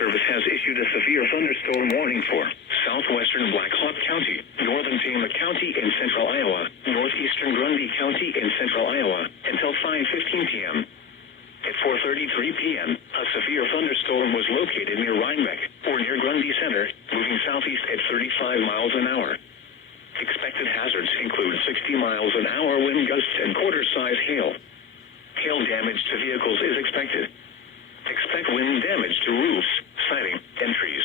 Service has issued a severe thunderstorm warning for southwestern Black Hawk County, northern Tama County in central Iowa, northeastern Grundy County in central Iowa, until 5:15 p.m. At 4:33 p.m., a severe thunderstorm was located near Rhinebeck, or near Grundy Center, moving southeast at 35 miles an hour. Expected hazards include 60 miles an hour wind gusts and quarter-size hail. Hail damage to vehicles is expected. Expect wind damage to roofs, siding, and trees.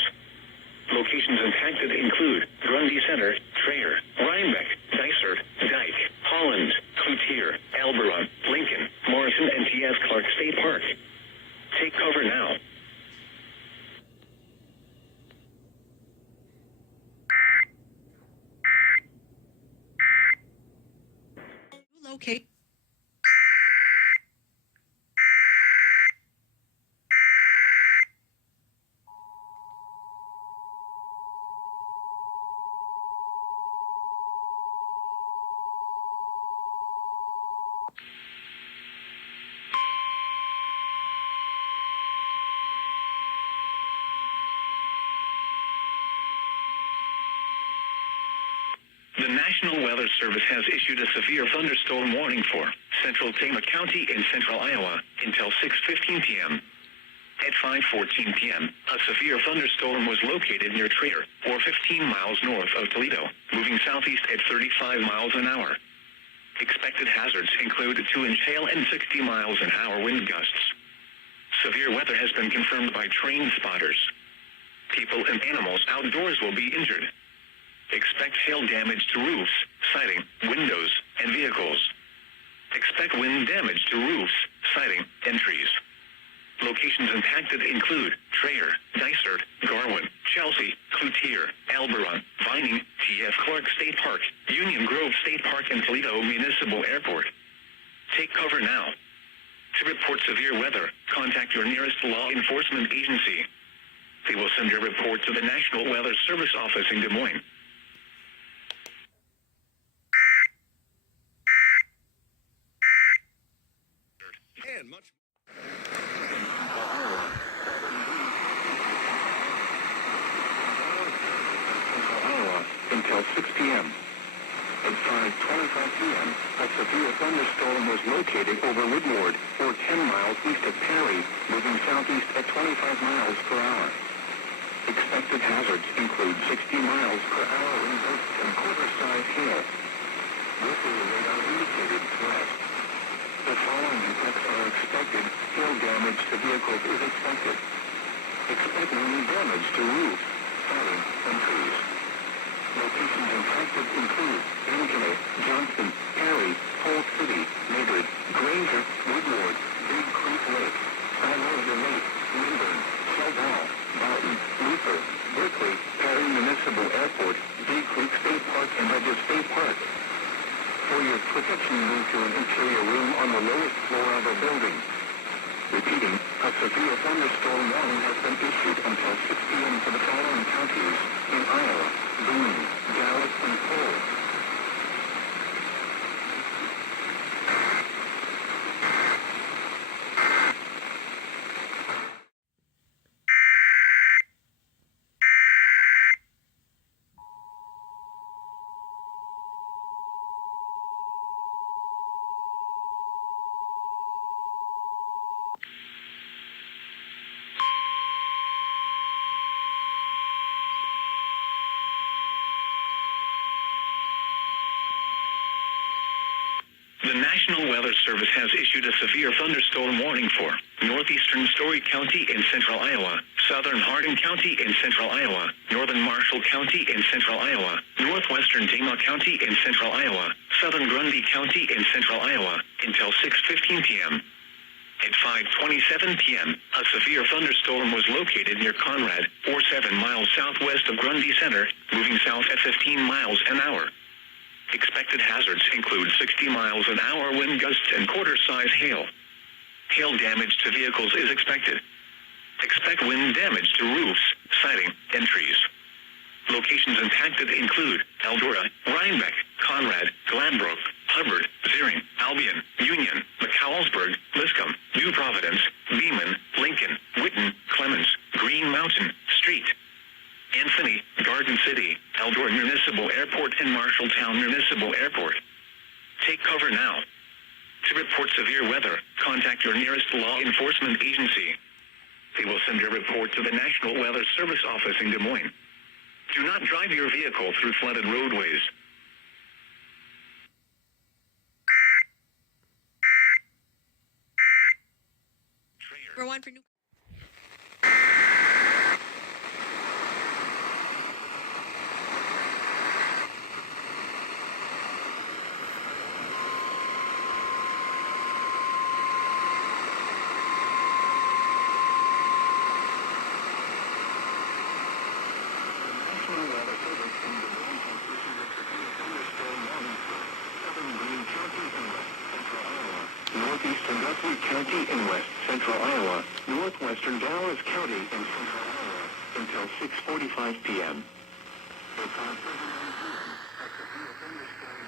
Locations impacted include Grundy Center, Traer, Rhinebeck, Dysart, Dyke, Holland, Cloutier, Alberon, Lincoln, Morrison, and T.S. Clark State Park. Take cover now. Locate. The National Weather Service has issued a severe thunderstorm warning for central Tama County in central Iowa until 6:15 p.m. At 5:14 p.m., a severe thunderstorm was located near Traer, or 15 miles north of Toledo, moving southeast at 35 miles an hour. Expected hazards include 2-inch hail and 60 miles an hour wind gusts. Severe weather has been confirmed by train spotters. People and animals outdoors will be injured. Expect hail damage to roofs, siding, windows, and vehicles. Expect wind damage to roofs, siding, and trees. Locations impacted include Traer, Dysart, Garwin, Chelsea, Cloutier, Alberon, Vining, T.F. Clark State Park, Union Grove State Park, and Toledo Municipal Airport. Take cover now. To report severe weather, contact your nearest law enforcement agency. They will send your report to the National Weather Service office in Des Moines. And much until 6 p.m. At 5:25 p.m., a severe thunderstorm was located over Woodward, or 10 miles east of Perry, moving southeast at 25 miles per hour. Expected hazards include 60 miles per hour wind gusts and quarter-size hail. Local radar indicated west. The following effects are expected. Hail damage to vehicles is expected. Expect wind damage to roofs, siding, and trees. Locations impacted include Angelo, Johnston, Perry, Polk City, Maynard, Granger, Woodward, Big Creek Lake, Siloda Lake, Lindburn, Shellball, Barton, Luther, Berkeley, Perry Municipal Airport, Big Creek State Park, and Hedges State Park. For your protection, move to an interior room on the lowest floor of a building. Repeating, a severe thunderstorm warning has been issued until 6 p.m. for the following counties in Iowa: Boone, Dallas, and Cole. The National Weather Service has issued a severe thunderstorm warning for northeastern Story County in central Iowa, southern Hardin County in central Iowa, northern Marshall County in central Iowa, northwestern Tama County in central Iowa, southern Grundy County in central Iowa, until 6:15 p.m. At 5:27 p.m., a severe thunderstorm was located near Conrad, or 7 miles southwest of Grundy Center, moving south at 15 miles an hour. Expected hazards include 60 miles an hour wind gusts and quarter-size hail. Hail damage to vehicles is expected. Expect wind damage to roofs, siding, and trees. Locations impacted include Eldora, Rhinebeck, Conrad, Glanbrook, Hubbard, Ziering, Albion, Union, McCowellsburg, Liscombe, New Providence, Beeman, Lincoln, Witten, Clemens, Green Mountain Street, Anthony, Garden City, Eldora Municipal Airport and Marshalltown Municipal Airport. Take cover now. To report severe weather, contact your nearest law enforcement agency. They will send your report to the National Weather Service office in Des Moines. Do not drive your vehicle through flooded roadways. Number one for new. National Weather Service in Des Moines has issued a severe thunderstorm warning for southern Greene County in west central Iowa, northeastern Guthrie County in west central Iowa, northwestern Dallas County in central Iowa until 6:45 p.m. It's on 39 p.m. A severe thunderstorm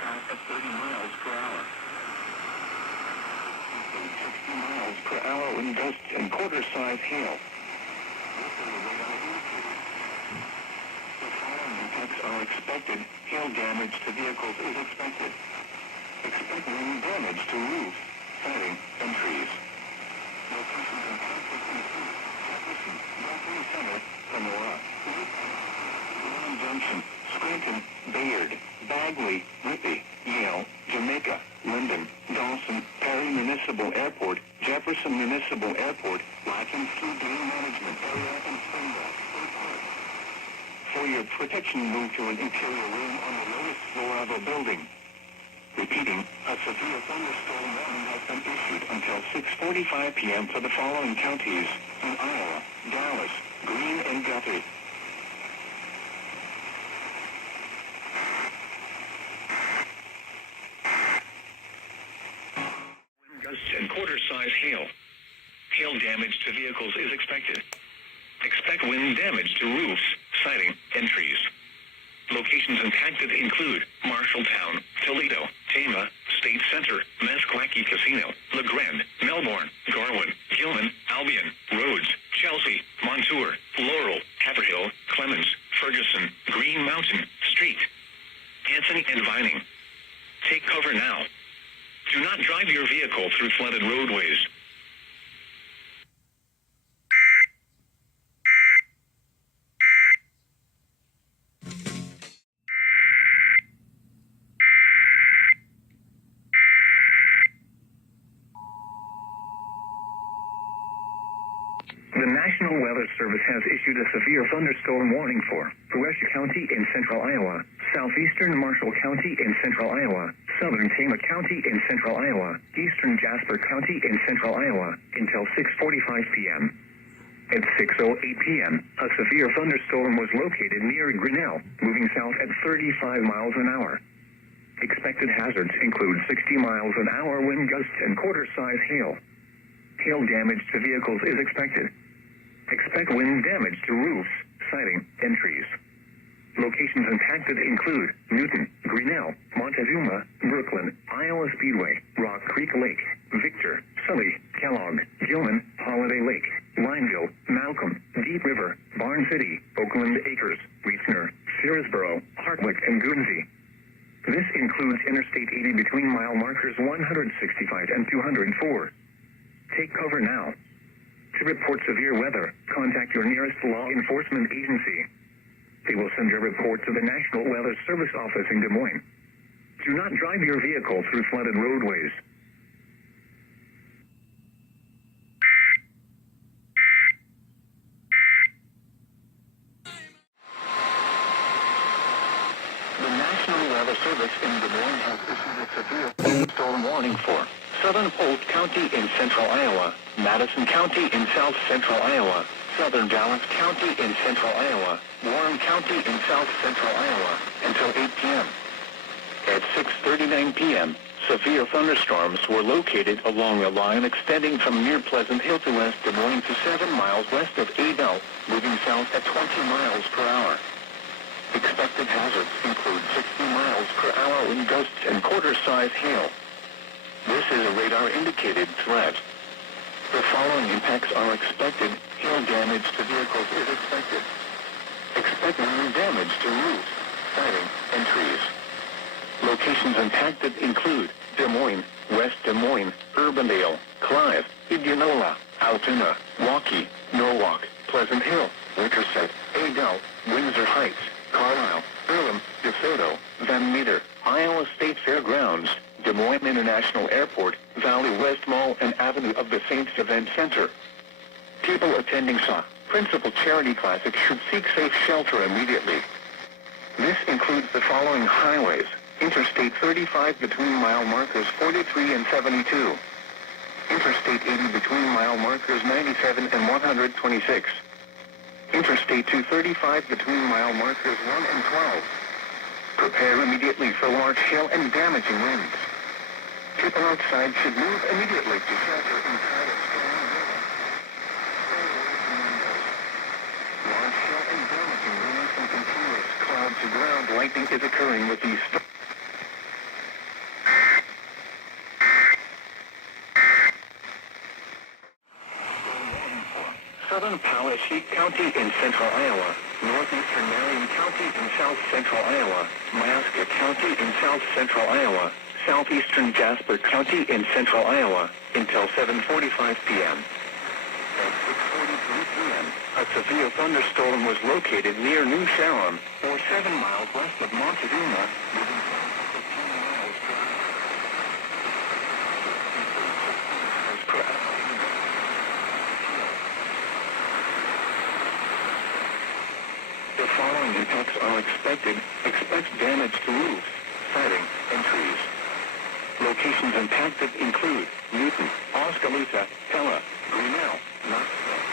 south at 30 miles per hour. 60 miles per hour wind gusts and quarter-size hail. The following effects are expected. Hail damage to vehicles is expected. Expect wind damage to roofs, siding, and trees. Locations and conflicts include Jefferson, Guthrie Center, Sonora, Grand Junction, Scranton, Bayard, Bagley, Whitby, Yale, Jamaica, Linden, Dawson, Perry Municipal Airport, Jefferson Municipal Airport, Watkins Ski Game Management Area, and Springdale State Park. For your protection, move to an interior room on the lowest floor of a building. Repeating, a severe thunderstorm warning has been issued until 6:45 p.m. for the following counties in Iowa, Dallas, Greene, and Guthrie. Wind gusts and quarter-size hail. Hail damage to vehicles is expected. Expect wind damage to roofs, siding, and trees. Locations impacted include Marshalltown, Toledo, Tama, State Center, Meskwaki Casino, LeGrand, Melbourne, Garwin, Gilman, Albion, Rhodes, Chelsea, Montour, Laurel, Haverhill, Clemens, Ferguson, Green Mountain, Street, Anthony, and Vining. Take cover now. Do not drive your vehicle through flooded roadways. The National Weather Service has issued a severe thunderstorm warning for Prescott County in central Iowa, southeastern Marshall County in central Iowa, southern Tama County in central Iowa, eastern Jasper County in central Iowa, until 6:45 p.m. At 6:08 p.m., a severe thunderstorm was located near Grinnell, moving south at 35 miles an hour. Expected hazards include 60 miles an hour wind gusts and quarter-size hail. Hail damage to vehicles is expected. Expect wind damage to roofs, siding, and trees. Locations impacted include Newton, Grinnell, Montezuma, Brooklyn, Iowa Speedway, Rock Creek Lake, Victor, Sully, Kellogg, Gilman, Holiday Lake, Lineville, Malcolm, Deep River, Barn City, Oakland Acres, Wheatner, Searsboro, Hartwick, and Guernsey. This includes Interstate 80 between mile markers 165 and 204. Take cover now. To report severe weather, contact your nearest law enforcement agency. They will send your report to the National Weather Service office in Des Moines. Do not drive your vehicle through flooded roadways. The National Weather Service in Des Moines has issued a severe thunderstorm warning for Southern Polk County in central Iowa, Madison County in south central Iowa, southern Dallas County in central Iowa, Warren County in south central Iowa, until 8 p.m. At 6:39 p.m., severe thunderstorms were located along a line extending from near Pleasant Hill to West Des Moines to 7 miles west of Adel, moving south at 20 miles per hour. Expected hazards include 60 miles per hour wind gusts and quarter-size hail. This is a radar-indicated threat. The following impacts are expected. Hail damage to vehicles is expected. Expect wind damage to roofs, siding, and trees. Locations impacted include Des Moines, West Des Moines, Urbandale, Clive, Indianola, Altoona, Waukee, Norwalk, Pleasant Hill, Winterset, Adel, Windsor Heights, Carlisle, Earlham, DeSoto, Van Meter, Iowa State Fairgrounds, Des Moines International Airport, Valley West Mall and Avenue of the Saints Event Center. People attending SA Principal Charity Classic should seek safe shelter immediately. This includes the following highways: Interstate 35 between mile markers 43 and 72. Interstate 80 between mile markers 97 and 126. Interstate 235 between mile markers 1 and 12. Prepare immediately for large hail and damaging winds. People outside should move immediately to shelter inside of strong wind. Stay away from windows. Large hail and damaging winds and continuous cloud-to-ground lightning is occurring with these storms. Southern Poweshiek County in central Iowa, northeastern Marion County in south central Iowa, Mayaska County in south central Iowa, southeastern Jasper County in central Iowa, until 7:45 p.m. At 6:43 p.m., a severe thunderstorm was located near New Sharon, or 7 miles west of Montezuma, moving south at 15 miles per hour. The following impacts are expected. Expect damage to roofs, siding, and trees. Locations impacted include Newton, Oskaloosa, Pella, Grinnell, Knoxville,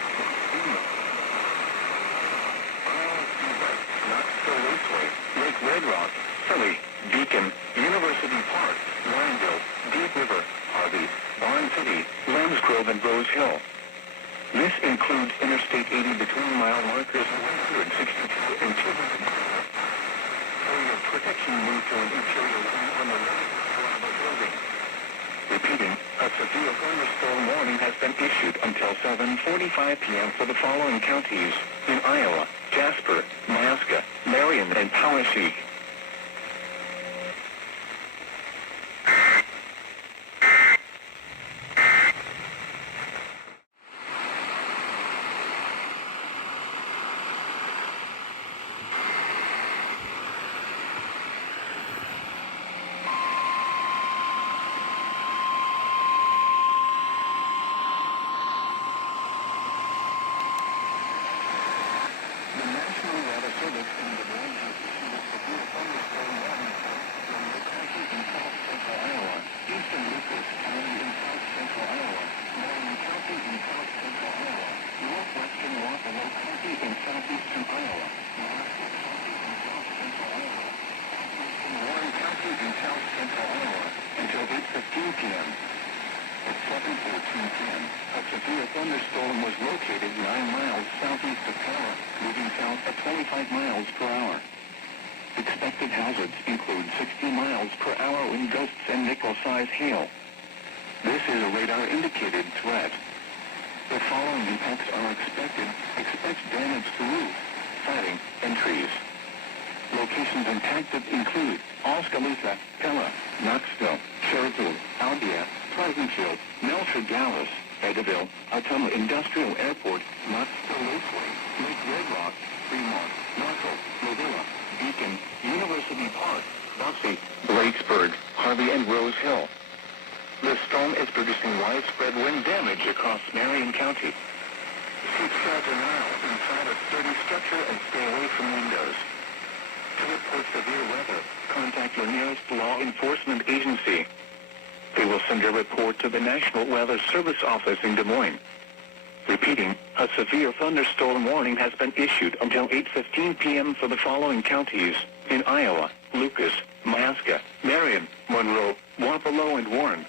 Knoxville Raceway, Lake Red Rock, Sully, Beacon, University Park, Wineville, Deep River, Harvey, Barn City, Lambs Grove, and Rose Hill. This includes Interstate 80 between mile markers 162 and 200. For your protection, move to an interior room on the right floor of a building. Repeating, a severe thunderstorm warning has been issued until 7:45 p.m. for the following counties in Iowa: Jasper, Mayaska, Marion, and Poweshiek. Thunderstorm was located 9 miles southeast of Pella, moving south at 25 miles per hour. Expected hazards include 60 miles per hour wind gusts and nickel-size hail. This is a radar-indicated threat. The following impacts are expected. Expect damage to roofs, siding, and trees. Locations impacted include Oskaloosa, Pella, Knoxville, Sherwood, Albia, Pleasantville, Melcher, Dallas, Edaville, Altoona Industrial Airport, Knoxville Raceway, Lake Red Rock, Fremont, Norfolk, Mobile, Beacon, University Park, Bussey, Blakesburg, Harvey, and Rose Hill. The storm is producing widespread wind damage across Marion County. Seek shelter now inside a sturdy structure and stay away from windows. To report severe weather, contact your nearest law enforcement agency. They will send a report to the National Weather Service office in Des Moines. Repeating, a severe thunderstorm warning has been issued until 8:15 p.m. for the following counties in Iowa: Lucas, Mayaska, Marion, Monroe, Wapello, and Warren.